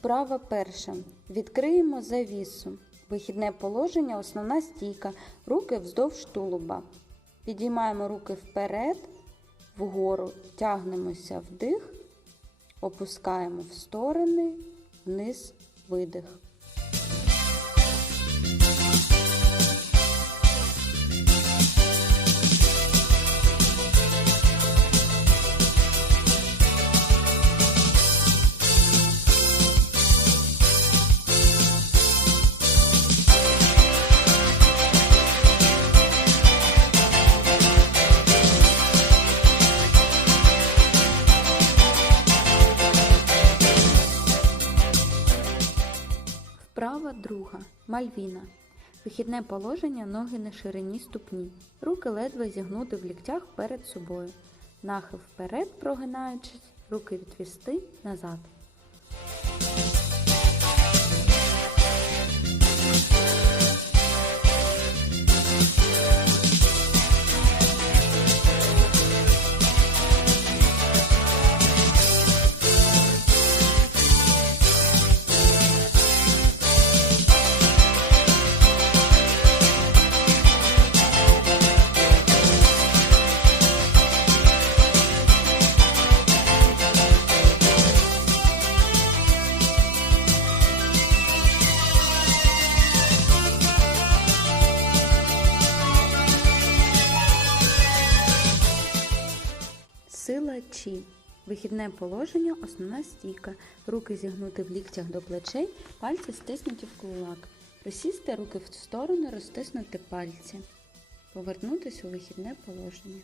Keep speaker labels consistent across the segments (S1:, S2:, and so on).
S1: Вправа перша. Відкриємо завісу. Вихідне положення, основна стійка. Руки вздовж тулуба. Підіймаємо руки вперед, вгору, тягнемося вдих, опускаємо в сторони, вниз, видих. Друга. Мальвіна. Вихідне положення ноги на ширині ступні. Руки ледве зігнути в ліктях перед собою. Нахил вперед, прогинаючись, руки відвісти назад. Вихідне положення, основна стійка. Руки зігнути в ліктях до плечей, пальці стиснуті в кулак. Присісти руки в сторони, розтиснути пальці. Повернутися у вихідне положення.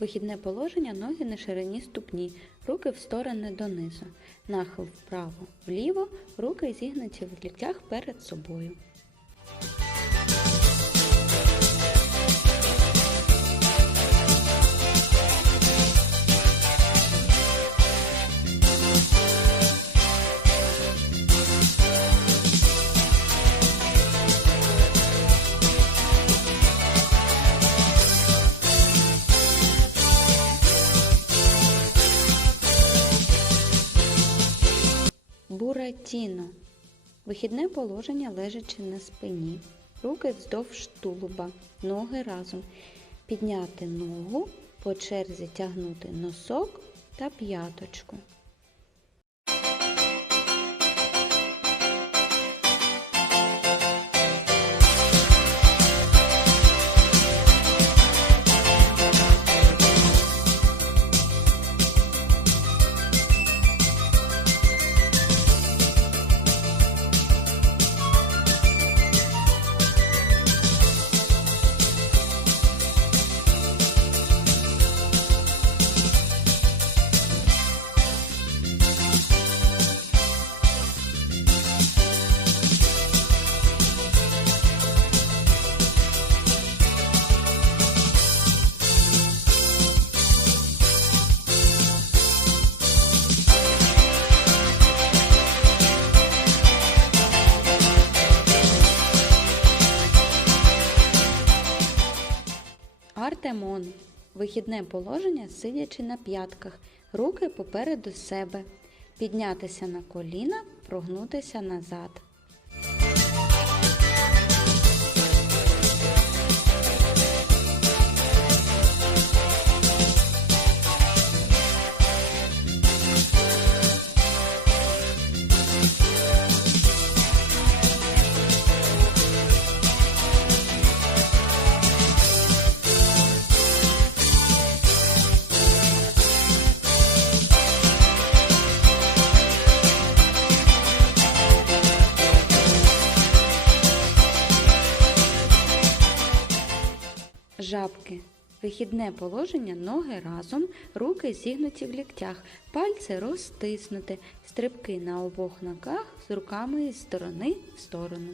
S1: Вихідне положення, ноги на ширині ступні, руки в сторони донизу. Нахил вправо, вліво, руки зігнуті в ліктях перед собою. Буратіно. Вихідне положення лежачи на спині. Руки вздовж тулуба, ноги разом. Підняти ногу, по черзі тягнути носок та п'яточку. Артемон. Вихідне положення, сидячи на п'ятках, руки попереду себе. Піднятися на коліна, прогнутися назад. Жабки. Вихідне положення, ноги разом, руки зігнуті в ліктях, пальці розтиснути, стрибки на обох ногах з руками із сторони в сторону.